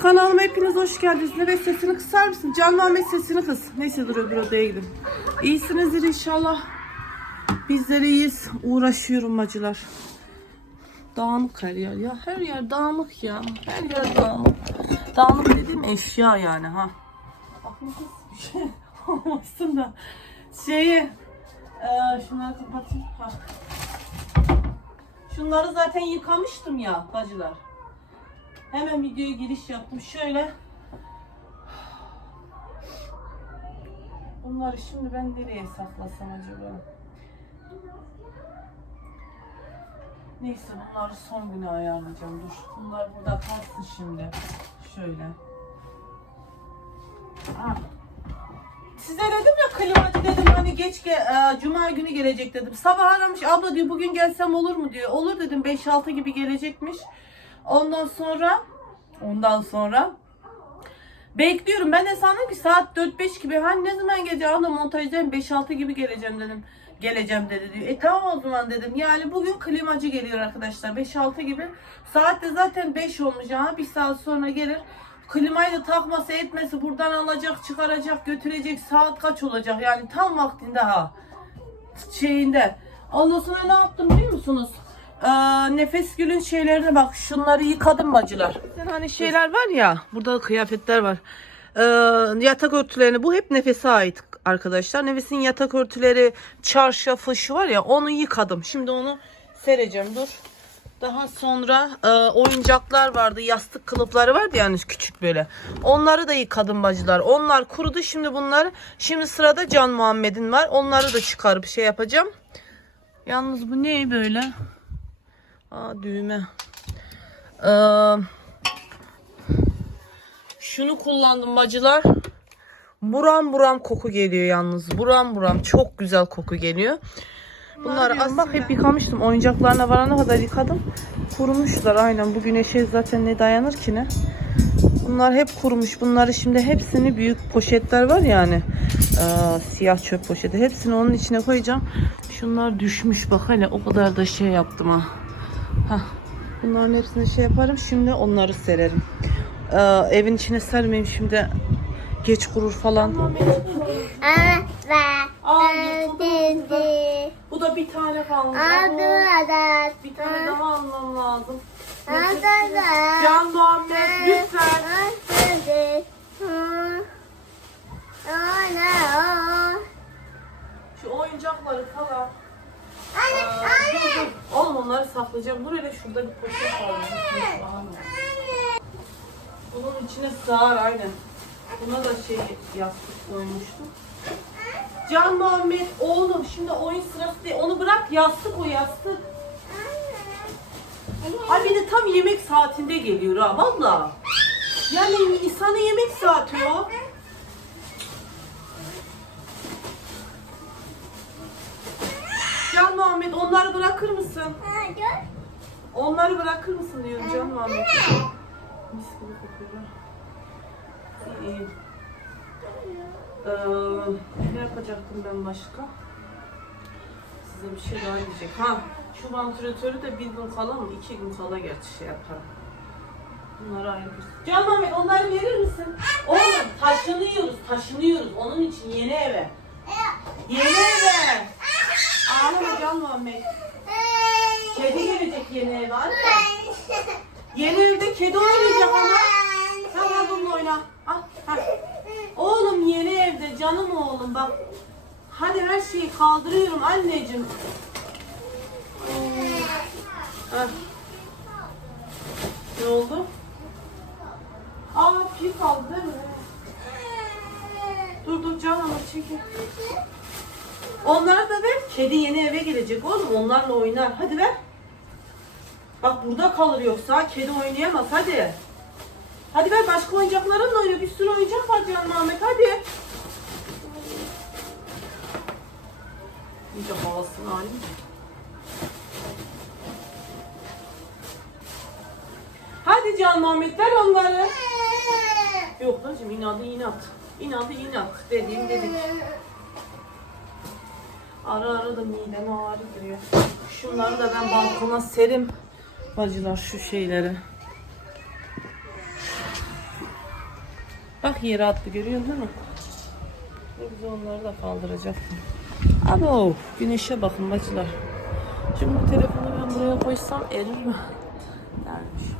Kanalıma hepiniz hoş geldiniz. Nefes sesini kısar mısın? Can Muhammed sesini kıs. Neyse dur öbür odaya gidin. İyisinizdir inşallah. Bizler iyiyiz. Uğraşıyorum acılar. Dağınık her yer ya. Her yer dağınık ya. Her yer dağınık. Dağınık dediğim eşya yani ha. Bakın kız bir şey olmasın da. Şeyi eee şunları kapatayım. Ha. Şunları zaten yıkamıştım ya bacılar. Hemen videoya giriş yaptım. Şöyle. Bunları şimdi ben nereye saklasam acaba? Neyse bunları son güne ayarlayacağım. Dur. Bunlar burada kalsın şimdi. Şöyle. Ha. Size dedim ya klimacı dedim hani geç ge e, cuma günü gelecek dedim. Sabah aramış abla diyor bugün gelsem olur mu diyor. Olur dedim 5-6 gibi gelecekmiş. Ondan sonra ondan sonra bekliyorum. Ben de sandım ki saat 4-5 gibi hani ne zaman geleceğim abla montajdayım 5-6 gibi geleceğim dedim. Geleceğim dedi diyor. E tamam o zaman dedim. Yani bugün klimacı geliyor arkadaşlar 5-6 gibi. Saat de zaten 5 olmuş ha. Bir saat sonra gelir. Klimayı da takması etmesi buradan alacak çıkaracak götürecek saat kaç olacak yani tam vaktinde ha şeyinde. Ondan sonra ne yaptım biliyor musunuz? Ee, Nefes Gül'ün şeylerine bak. Şunları yıkadım bacılar. Hani şeyler var ya. Burada da kıyafetler var. Ee, yatak örtülerini. Bu hep Nefes'e ait arkadaşlar. Nefes'in yatak örtüleri, çarşafı şu var ya. Onu yıkadım. Şimdi onu sereceğim. Dur. Daha sonra e, oyuncaklar vardı. Yastık kılıfları vardı yani küçük böyle. Onları da yıkadım bacılar. Onlar kurudu. Şimdi bunlar. Şimdi sırada Can Muhammed'in var. Onları da çıkarıp şey yapacağım. Yalnız bu ne böyle? Aa düğme. Ee, şunu kullandım bacılar. Buram buram koku geliyor yalnız. Buram buram çok güzel koku geliyor. Bunları az bak hep yıkamıştım. Oyuncaklarına varana kadar yıkadım. Kurumuşlar aynen. Bu güneşe zaten ne dayanır ki ne? Bunlar hep kurumuş. Bunları şimdi hepsini büyük poşetler var yani. Aa, siyah çöp poşeti. Hepsini onun içine koyacağım. Şunlar düşmüş bak hele o kadar da şey yaptım ha. Hah. Bunların hepsini şey yaparım. Şimdi onları sererim. Ee, evin içine sermeyeyim şimdi. Geç kurur falan. Bu da bir tane kalmış. Bir tane daha almam lazım. Can Muhammed lütfen. Öldürdü. Hı. Ana. Şu oyuncakları falan. Anne, dur. Oğlum onları saklayacağım. Dur hele şurada bir poşet var. Bunun içine sığar aynen. Buna da şey yastık koymuştum. Can Muhammed oğlum şimdi oyun sırası değil. Onu bırak yastık o yastık. Ay bir de tam yemek saatinde geliyor ha valla. Yani insanın yemek saati o. Can Muhammed onları bırakır mısın? Onları bırakır mısın diyorum Can Muhammed. Mis gibi kokuyor. İyi. Ee, ne yapacaktım ben başka? Size bir şey daha diyecek. Ha, şu vantilatörü de bir gün kala mı? iki gün kala gerçi şey yaparım. Bunları ayırırız. Can Muhammed onları verir misin? Oğlum taşınıyoruz, taşınıyoruz. Onun için yeni eve. Yeni eve. Ağlama Can Muhammed. Kedi gelecek yeni eve anne. Yeni evde kedi oynayacak ama. Tamam bununla oyna. Al, ha. Oğlum yeni evde canım oğlum bak. Hadi her şeyi kaldırıyorum anneciğim. Ha. Ne oldu? Aa pil kaldı değil mi? Dur dur canım çekil. Onları da ver. Kedi yeni eve gelecek oğlum. Onlarla oynar. Hadi ver. Bak burada kalır yoksa kedi oynayamaz. Hadi. Hadi ver başka oyuncaklarınla oyna. Bir sürü oyuncak var Can Mehmet. Hadi. İyice havasını alayım. Hadi Can Mehmet ver onları. Yok hacım inadı inat. İnadı inat. Dediğim dedik. Ara ara da midem ağrıyor. Şunları da ben balkona serim. Bacılar şu şeyleri. Bak yere attı görüyorsun değil mi? Güzel onları da kaldıracaktım. Abo güneşe bakın bacılar. Şimdi bu telefonu ben buraya koysam erir mi? Dermiş.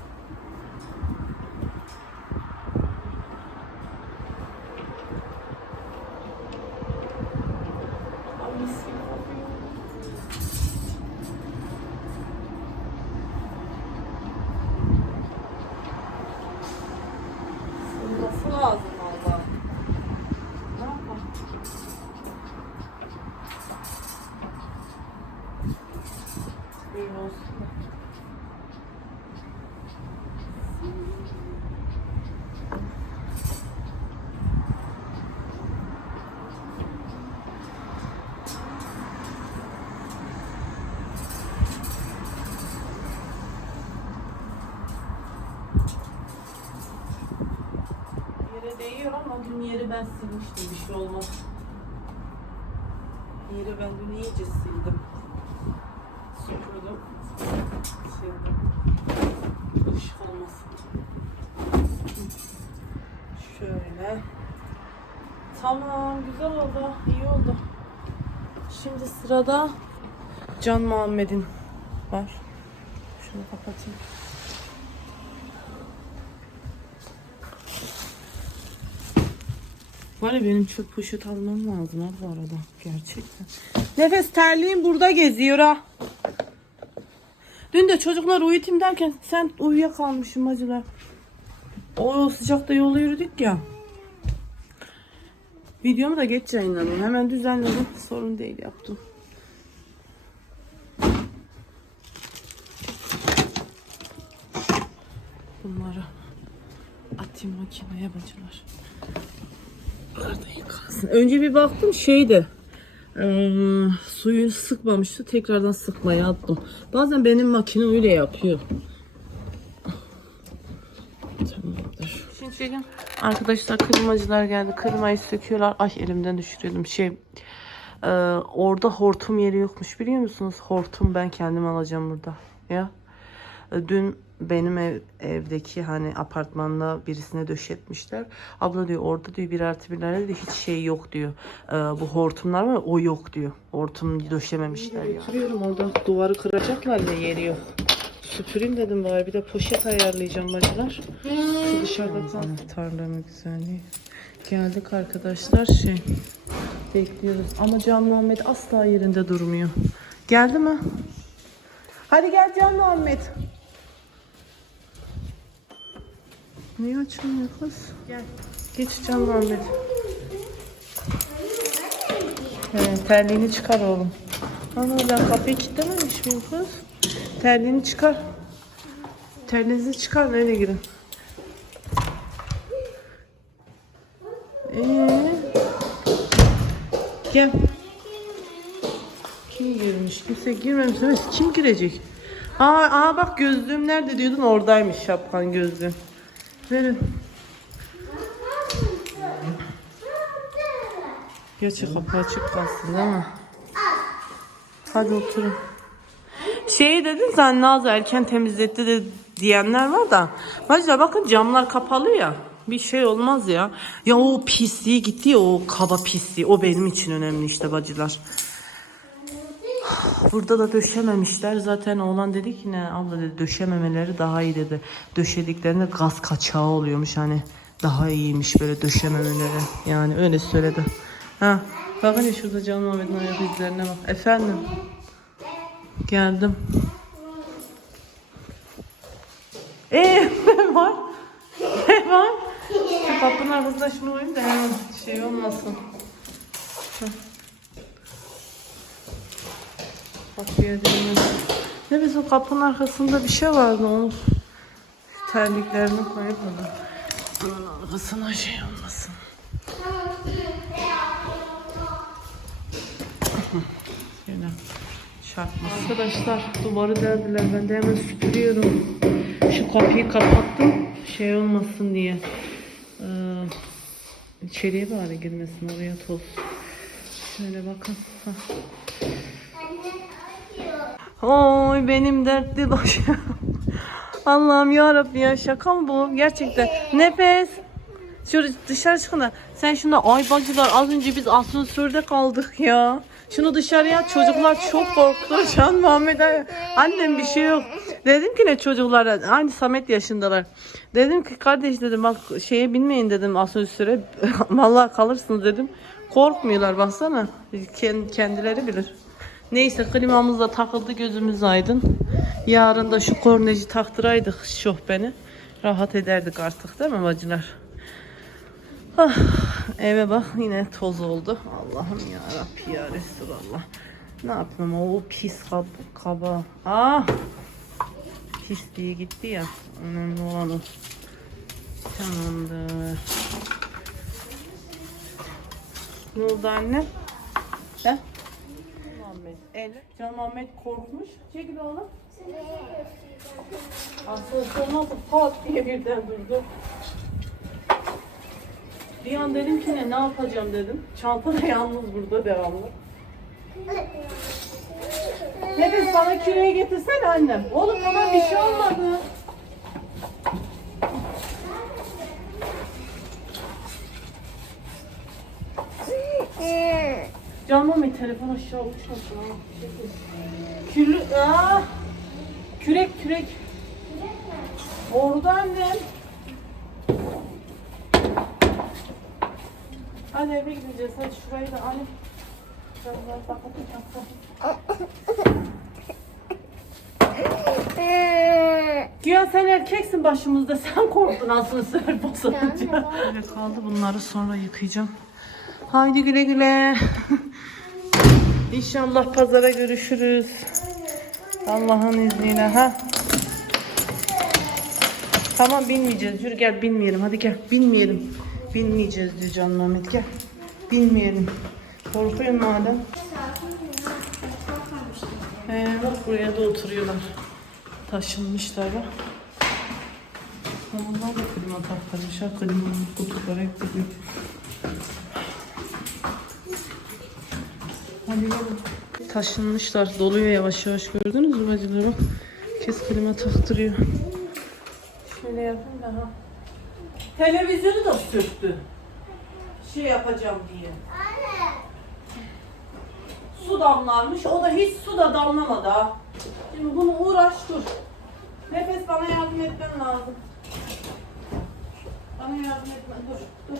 Değiyor ama dün yeri ben silmiştim bir şey olmaz. Yeri ben dün iyice sildim. Süpürdüm. Sildim. Işık olmasın. Şöyle. Tamam güzel oldu. iyi oldu. Şimdi sırada Can Muhammed'in var. Şunu kapatayım. Var ya benim çöp poşet almam lazım ha bu arada. Gerçekten. Nefes terliğin burada geziyor ha. Dün de çocuklar uyutayım derken sen uyuyakalmışsın bacılar. O sıcakta yola yürüdük ya. Videomu da geç yayınladım. Hemen düzenledim. Sorun değil yaptım. Bunları atayım makineye bacılar. Nerede yıkansın? Önce bir baktım şeydi. Ee, suyu sıkmamıştı. Tekrardan sıkmaya attım. Bazen benim makine öyle yapıyor. Tamamdır. Şimdi arkadaşlar klimacılar geldi. Klimayı söküyorlar. Ay elimden düşürüyordum. Şey e, orada hortum yeri yokmuş biliyor musunuz? Hortum ben kendim alacağım burada. Ya. E, Dün benim ev, evdeki hani apartmanda birisine döşetmişler. Abla diyor orada diyor bir artı birlerde de hiç şey yok diyor. E, bu hortumlar var o yok diyor. Hortum döşememişler ya. Götürüyorum orada duvarı kıracaklar ya yeri yok. Süpüreyim dedim bari bir de poşet ayarlayacağım bacılar. Şu dışarıda kal. Tarlama güzelliği. Geldik arkadaşlar şey bekliyoruz ama Can Muhammed asla yerinde durmuyor. Geldi mi? Hadi gel Can Muhammed. Niye açılmıyor kız? Gel. Geç Can Muhammed. He, terliğini çıkar oğlum. Ana ben kapıyı kilitlememiş miyim kız? Terliğini çıkar. Terliğinizi çıkar öyle girin. Ee, gel. Kim girmiş? Kimse girmemiş. Kim girecek? Aa, aa bak gözlüğüm nerede diyordun oradaymış şapkan gözlüğüm. Verin. Gerçi kapı açık kalsın değil mi? Hadi oturun. Şey dedin sen Nazlı erken temizletti de diyenler var da. Bacılar bakın camlar kapalı ya. Bir şey olmaz ya. Ya o pisliği gitti ya o kaba pisliği. O benim için önemli işte bacılar. Burada da döşememişler. Zaten oğlan dedi ki ne abla dedi döşememeleri daha iyi dedi. Döşediklerinde gaz kaçağı oluyormuş hani. Daha iyiymiş böyle döşememeleri. Yani öyle söyledi. Ha, bakın ya şurada Can Muhammed'in ayak izlerine bak. Efendim. Geldim. Ee, ne var? Ne var? Kapının arkasında şunu koyayım da hemen şey olmasın. Kapıya değmez. Ne bizim kapının arkasında bir şey vardı onu. Terliklerini koyup onu. Bunun arkasına şey olmasın. Şöyle çarpma. Arkadaşlar duvarı deldiler. Ben de hemen süpürüyorum. Şu kapıyı kapattım. Şey olmasın diye. Ee, içeriye bari girmesin oraya toz. Şöyle bakın. Hah. Oy benim dertli başım. Allah'ım ya Rabbi ya şaka mı bu? Gerçekten. Nefes. Şöyle dışarı çıkın da sen şuna ay bacılar az önce biz asansörde kaldık ya. Şunu dışarıya çocuklar çok korktu. Can Muhammed annem bir şey yok. Dedim ki ne çocuklara aynı Samet yaşındalar. Dedim ki kardeş dedim bak şeye binmeyin dedim asansöre. Vallahi kalırsınız dedim. Korkmuyorlar baksana. Kend- Kendileri bilir. Neyse klimamız da takıldı gözümüz aydın. Yarın da şu korneci taktıraydık şofbeni. Rahat ederdik artık değil mi bacılar? Ah, eve bak yine toz oldu. Allah'ım ya Rabbi ya Resulallah. Ne yaptım o pis kab kaba. Ah! Pisliği gitti ya. Önemli olan o. Tamamdır. Ne oldu anne? He? El. Can Muhammed korkmuş. Çekil oğlum. Aslında nasıl pat diye birden durdu. Bir an dedim ki ne, ne yapacağım dedim. Çanta da yalnız burada devamlı. Nefes sana küreği getirsene annem. Oğlum tamam bir şey olmadı. Canım bir telefon aşağı uçmasın ha. Kürü, aa, kürek kürek. Orada annem. Hadi eve gideceğiz. Hadi şurayı da anne. Güya sen erkeksin başımızda. Sen korktun aslında sefer bozulunca. Böyle kaldı bunları sonra yıkayacağım. Haydi güle güle. İnşallah pazara görüşürüz. Allah'ın izniyle ha. Tamam binmeyeceğiz. Yürü gel binmeyelim. Hadi gel binmeyelim. Binmeyeceğiz diyor Can Mehmet gel. Binmeyelim. Korkuyorum madem. Ee, bak buraya da oturuyorlar. Taşınmışlar bak. Onlar da klima taktırmış. Ha klimanın kutuları hep gidiyor. Hadi gelin. Taşınmışlar. Doluyor yavaş yavaş gördünüz mü bacıları? Kes klima taktırıyor. Şöyle yapayım da ha. Televizyonu da söktü. Şey yapacağım diye. Su damlarmış. O da hiç su da damlamadı ha. Şimdi bunu uğraş dur. Nefes bana yardım etmen lazım. Bana yardım etmen. Dur. Dur.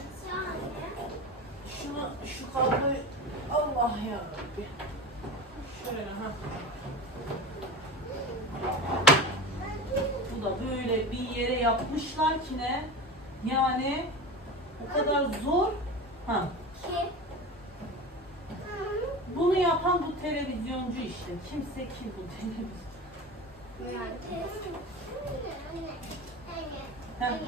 Şunu şu kabloyu Allah ya Rabbi. Şöyle ha. Bu da böyle bir yere yapmışlar ki ne? Yani o kadar zor. Ha. Bunu yapan bu televizyoncu işte. Kimse kim bu televizyon? Ha.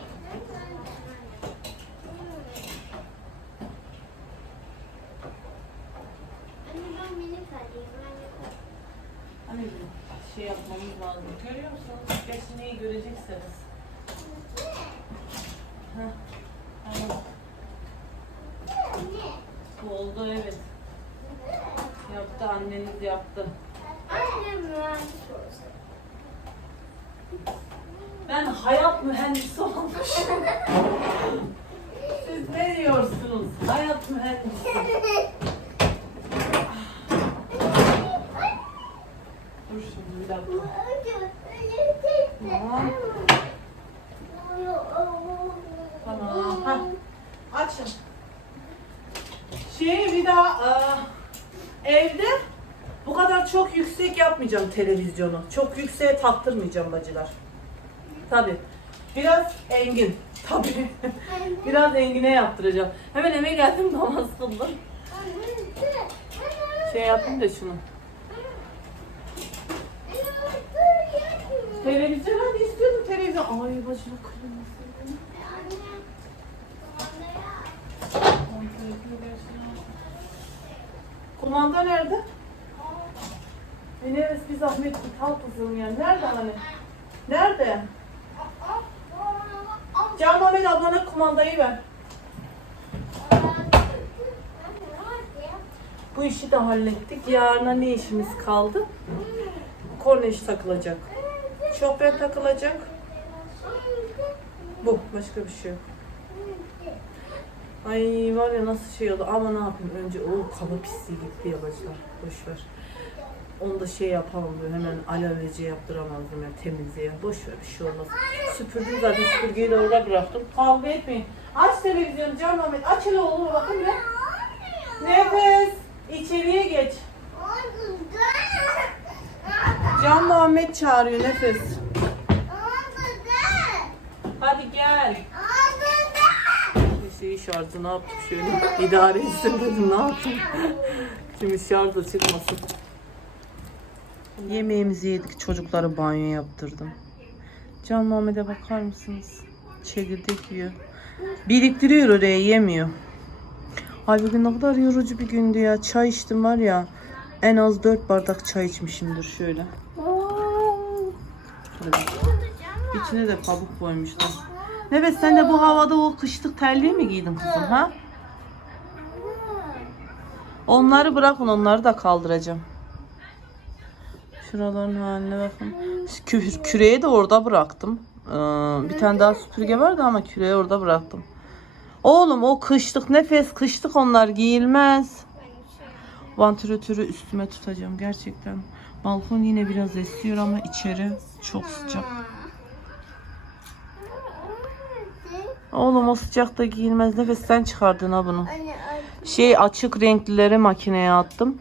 Hani bir şey yapmamız lazım. Görüyor musunuz? Gerçi neyi göreceksiniz. Bu oldu evet. Yaptı anneniz yaptı. Ben hayat mühendisi olmuş. Siz ne diyorsunuz? Hayat mühendisi. Dur şimdi bir dakika. Tamam. Tamam. Hah. Açın. Şey bir daha e, evde bu kadar çok yüksek yapmayacağım televizyonu. Çok yükseğe taktırmayacağım bacılar. Tabi. Biraz engin. Tabi. Biraz engine yaptıracağım. Hemen eve geldim namaz kıldım. Şey yapayım da şunu. Televizyon hadi istiyordum televizyon. Ay bacına kırılmasın. Kumanda nerede? Enes bir zahmet bir kal kızım ya. Nerede hani? Nerede? Can Mehmet ablana kumandayı ver. Bu işi de hallettik. Yarına ne işimiz kaldı? Korneş takılacak. Şoför takılacak. Bu. Başka bir şey yok. Ay var ya nasıl şey oldu ama ne yapayım önce o kaba pisliği gitti yavaşlar. Boşver. Onu da şey yapamam böyle hemen alerji yaptıramazdım ya temizliğe. Boş ver bir şey olmaz. Süpürdüm zaten süpürgeyi de orada bıraktım. Kavga etmeyin. Aç televizyonu Can Mehmet. Aç hele oğlum bakın be. Nefes. İçeriye geç. Can Muhammed çağırıyor Nefes. Hadi gel. Şeyi şarjı ne yaptım şöyle idare etsin dedim ne yapayım. Şimdi şarj da çıkmasın. Yemeğimizi yedik çocukları banyo yaptırdım. Can Muhammed'e bakar mısınız? Çekirdek yiyor. Biriktiriyor oraya yemiyor. Ay bugün ne kadar yorucu bir gündü ya. Çay içtim var ya. En az 4 bardak çay içmişimdir şöyle. İçine de kabuk koymuşlar. Evet sen de bu havada o kışlık terliği mi giydin kızım ha? Onları bırakın onları da kaldıracağım. Şuraların haline bakın. Kü küreği de orada bıraktım. Ee, bir tane daha süpürge vardı ama küreği orada bıraktım. Oğlum o kışlık nefes kışlık onlar giyilmez. Vantilatörü üstüme tutacağım gerçekten. Balkon yine biraz esiyor ama içeri çok sıcak. Oğlum o sıcakta giyilmez. Nefes sen çıkardın ha bunu. Şey açık renklileri makineye attım.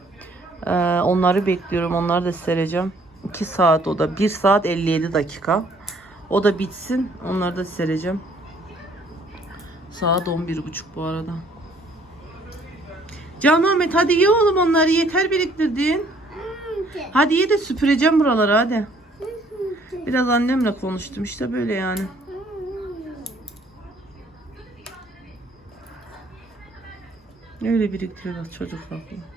Ee, onları bekliyorum. Onları da sereceğim. 2 saat o da. 1 saat 57 dakika. O da bitsin. Onları da sereceğim. Saat 11.30 bu arada. Can Ahmet hadi ye oğlum onları. Yeter biriktirdin. Hadi ye de süpüreceğim buraları hadi. Biraz annemle konuştum işte böyle yani. Öyle biriktiriyor bak çocuk aklı.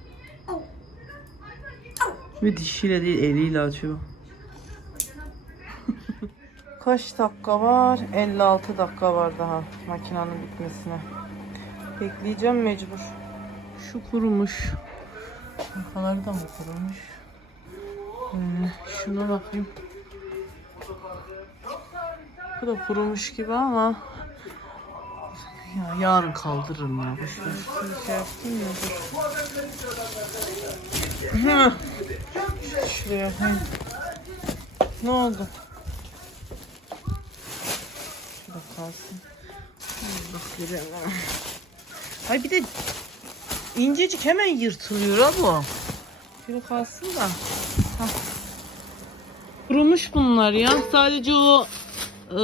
Ve dişiyle değil eliyle açıyor. Kaç dakika var? 56 dakika var daha makinenin bitmesine. Bekleyeceğim mecbur. Şu kurumuş. Arkaları da mı kurumuş? Ee, şuna bakayım. Bu da kurumuş gibi ama ya yarın kaldırırım ya. Boş ver. Şunu şey yaptım ya. Hı. Şuraya he. Ne oldu? Şurada kalsın. Bak. Ay bir de incecik hemen yırtılıyor bu. Şöyle kalsın da. Hah. Kurumuş bunlar ya. Sadece o e,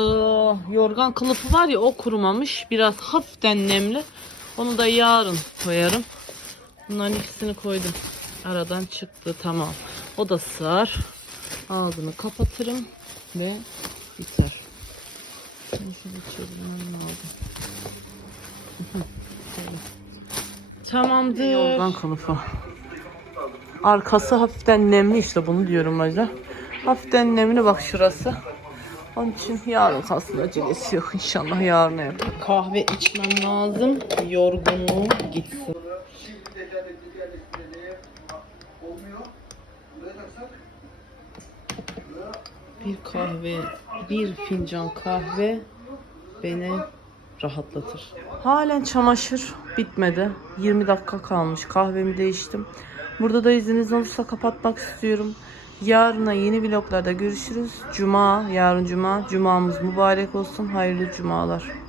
yorgan kılıfı var ya o kurumamış. Biraz hafiften nemli. Onu da yarın koyarım. Bunların ikisini koydum. Aradan çıktı tamam. O da sığar. Ağzını kapatırım ve biter. Şimdi şöyle çevirmem lazım. Tamamdır. Yorgan kılıfı. Arkası hafiften nemli işte bunu diyorum acaba. Hafiften nemli bak şurası. Onun için yarın kalsın acelesi yok. İnşallah yarın yaparım. Kahve içmem lazım. Yorgunluğum gitsin. Bir kahve, bir fincan kahve beni rahatlatır. Halen çamaşır bitmedi. 20 dakika kalmış. Kahvemi değiştim. Burada da izniniz olursa kapatmak istiyorum. Yarına yeni vloglarda görüşürüz. Cuma, yarın cuma. Cumamız mübarek olsun. Hayırlı cumalar.